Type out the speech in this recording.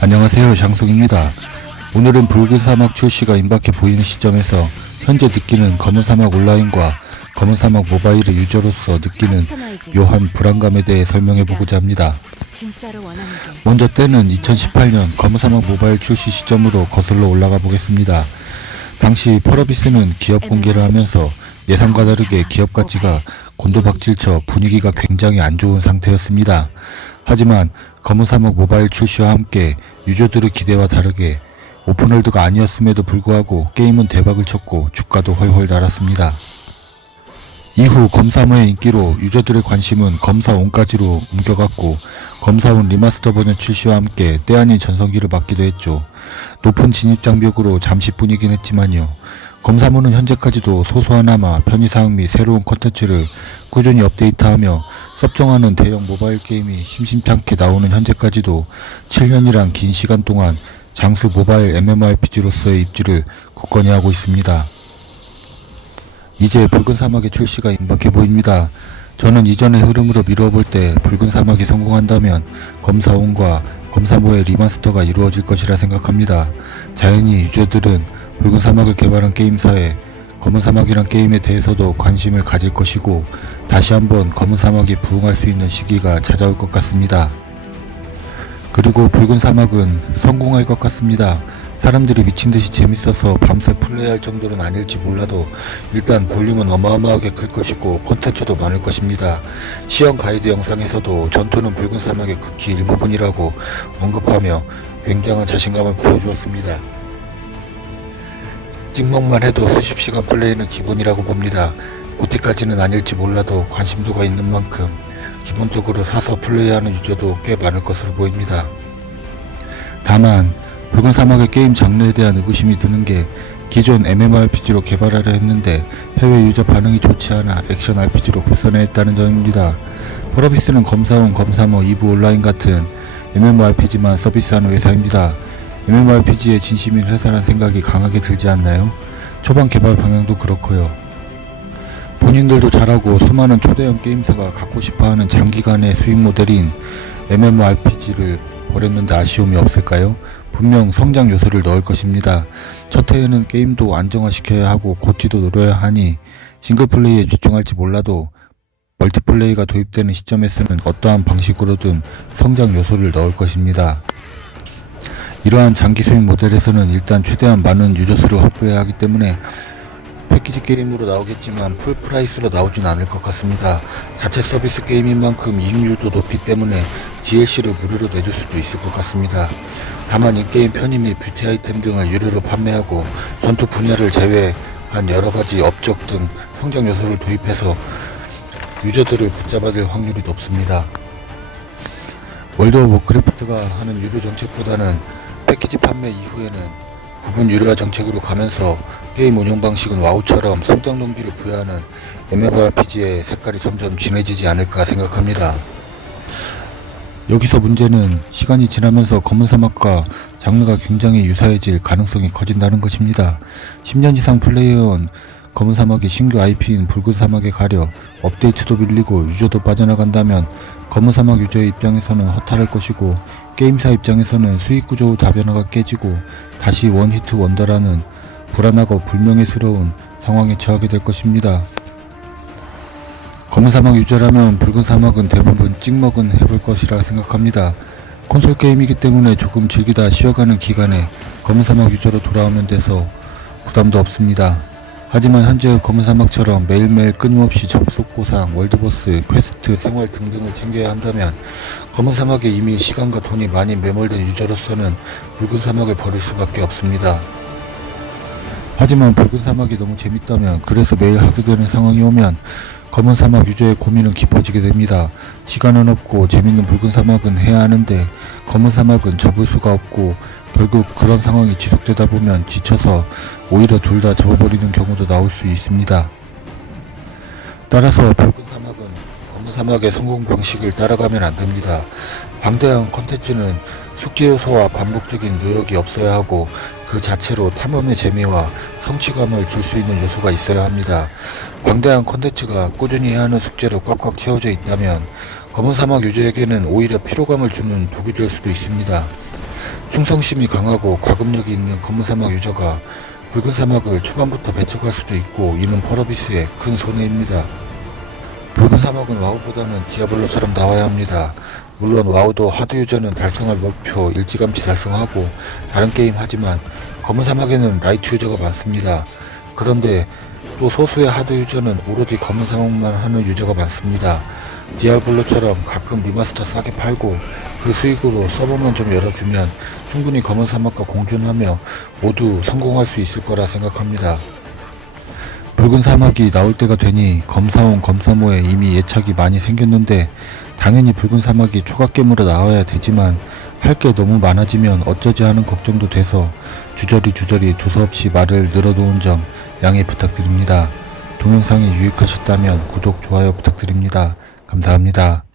안녕하세요, 장송입니다. 오늘은 붉은 사막 출시가 임박해 보이는 시점에서 현재 느끼는 검은 사막 온라인과 검은 사막 모바일의 유저로서 느끼는 묘한 불안감에 대해 설명해보고자 합니다. 먼저 때는 2018년 검은 사막 모바일 출시 시점으로 거슬러 올라가 보겠습니다. 당시 펄어비스는 기업 공개를 하면서 예상과 다르게 기업 가치가 곤두박질쳐 분위기가 굉장히 안 좋은 상태였습니다. 하지만 검은 사막 모바일 출시와 함께 유저들의 기대와 다르게 오픈월드가 아니었음에도 불구하고 게임은 대박을 쳤고 주가도 훨훨 날았습니다. 이후 검사모의 인기로 유저들의 관심은 검사온까지로 옮겨갔고 검사온 리마스터 버전 출시와 함께 때아닌 전성기를 맞기도 했죠. 높은 진입 장벽으로 잠시 뿐이긴 했지만요. 검사모는 현재까지도 소소하나마 편의사항 및 새로운 컨텐츠를 꾸준히 업데이트하며 섭정하는 대형 모바일 게임이 심심찮게 나오는 현재까지도 7년이란 긴 시간 동안 장수 모바일 MMORPG로서의 입지를 굳건히 하고 있습니다. 이제 붉은 사막의 출시가 임박해 보입니다. 저는 이전의 흐름으로 미루어볼 때 붉은 사막이 성공한다면 검사온과 검사모의 리마스터가 이루어질 것이라 생각합니다. 자연히 유저들은 붉은 사막을 개발한 게임사에 검은 사막이란 게임에 대해서도 관심을 가질 것이고 다시 한번 검은 사막이 부흥할 수 있는 시기가 찾아올 것 같습니다. 그리고 붉은 사막은 성공할 것 같습니다. 사람들이 미친듯이 재밌어서 밤새 플레이할 정도는 아닐지 몰라도 일단 볼륨은 어마어마하게 클 것이고 콘텐츠도 많을 것입니다. 시연 가이드 영상에서도 전투는 붉은 사막의 극히 일부분이라고 언급하며 굉장한 자신감을 보여주었습니다. 찍먹만 해도 수십 시간 플레이는 기본이라고 봅니다. 그때까지는 아닐지 몰라도 관심도가 있는 만큼 기본적으로 사서 플레이하는 유저도 꽤 많을 것으로 보입니다. 다만 붉은 사막의 게임 장르에 대한 의구심이 드는 게 기존 MMORPG로 개발하려 했는데 해외 유저 반응이 좋지 않아 액션 RPG로 급선회 했다는 점입니다. 펄어비스는 검사온, 검사모, 2부 온라인 같은 MMORPG만 서비스하는 회사입니다. MMORPG에 진심인 회사란 생각이 강하게 들지 않나요? 초반 개발 방향도 그렇고요. 본인들도 잘하고 수많은 초대형 게임사가 갖고 싶어하는 장기간의 수익 모델인 MMORPG를 버렸는데 아쉬움이 없을까요? 분명 성장 요소를 넣을 것입니다. 첫 해에는 게임도 안정화시켜야 하고 고치도 노려야 하니 싱글플레이에 집중할지 몰라도 멀티플레이가 도입되는 시점에서는 어떠한 방식으로든 성장 요소를 넣을 것입니다. 이러한 장기 수익 모델에서는 일단 최대한 많은 유저 수를 확보해야 하기 때문에 패키지 게임으로 나오겠지만 풀프라이스로 나오진 않을 것 같습니다. 자체 서비스 게임인 만큼 이익률도 높기 때문에 DLC를 무료로 내줄 수도 있을 것 같습니다. 다만 인게임 편의 및 뷰티 아이템 등을 유료로 판매하고 전투 분야를 제외한 여러가지 업적 등 성장 요소를 도입해서 유저들을 붙잡아줄 확률이 높습니다. 월드 오브 워크래프트가 하는 유료 정책보다는 패키지 판매 이후에는 구분 유료화 정책으로 가면서 게임 운영 방식은 와우처럼 성장 동기를 부여하는 MMORPG의 색깔이 점점 진해지지 않을까 생각합니다. 여기서 문제는 시간이 지나면서 검은 사막과 장르가 굉장히 유사해질 가능성이 커진다는 것입니다. 10년 이상 플레이해온 검은 사막이 신규 IP인 붉은 사막에 가려 업데이트도 밀리고 유저도 빠져나간다면 검은 사막 유저의 입장에서는 허탈할 것이고 게임사 입장에서는 수익구조 다변화가 깨지고 다시 원히트 원더라는 불안하고 불명예스러운 상황에 처하게 될 것입니다. 검은 사막 유저라면 붉은 사막은 대부분 찍먹은 해볼 것이라 생각합니다. 콘솔 게임이기 때문에 조금 즐기다 쉬어가는 기간에 검은 사막 유저로 돌아오면 돼서 부담도 없습니다. 하지만 현재의 검은 사막처럼 매일매일 끊임없이 접속 보상, 월드보스, 퀘스트, 생활 등등을 챙겨야 한다면 검은 사막에 이미 시간과 돈이 많이 매몰된 유저로서는 붉은 사막을 버릴 수밖에 없습니다. 하지만 붉은 사막이 너무 재밌다면 그래서 매일 하게 되는 상황이 오면 검은 사막 유저의 고민은 깊어지게 됩니다. 시간은 없고 재밌는 붉은 사막은 해야 하는데 검은 사막은 접을 수가 없고 결국 그런 상황이 지속되다 보면 지쳐서 오히려 둘 다 접어버리는 경우도 나올 수 있습니다. 따라서 붉은 사막은 검은 사막의 성공 방식을 따라가면 안됩니다. 방대한 컨텐츠는 숙제 요소와 반복적인 노력이 없어야 하고 그 자체로 탐험의 재미와 성취감을 줄 수 있는 요소가 있어야 합니다. 방대한 컨텐츠가 꾸준히 해야 하는 숙제로 꽉꽉 채워져 있다면 검은 사막 유저에게는 오히려 피로감을 주는 독이 될 수도 있습니다. 충성심이 강하고 과금력이 있는 검은 사막 유저가 붉은 사막을 초반부터 배척할 수도 있고 이는 펄어비스의 큰 손해입니다. 붉은 사막은 와우보다는 디아블로처럼 나와야 합니다. 물론 와우도 하드 유저는 달성할 목표 일찌감치 달성하고 다른 게임 하지만 검은 사막에는 라이트 유저가 많습니다. 그런데 또 소수의 하드 유저는 오로지 검은 사막만 하는 유저가 많습니다. 디아블로처럼 가끔 리마스터 싸게 팔고 그 수익으로 서버만 좀 열어주면 충분히 검은 사막과 공존하며 모두 성공할 수 있을 거라 생각합니다. 붉은 사막이 나올 때가 되니 검사온 검사모에 이미 예착이 많이 생겼는데 당연히 붉은 사막이 초각겜으로 나와야 되지만 할 게 너무 많아지면 어쩌지 하는 걱정도 돼서 주저리 두서없이 말을 늘어놓은 점 양해 부탁드립니다. 동영상이 유익하셨다면 구독, 좋아요 부탁드립니다. 감사합니다.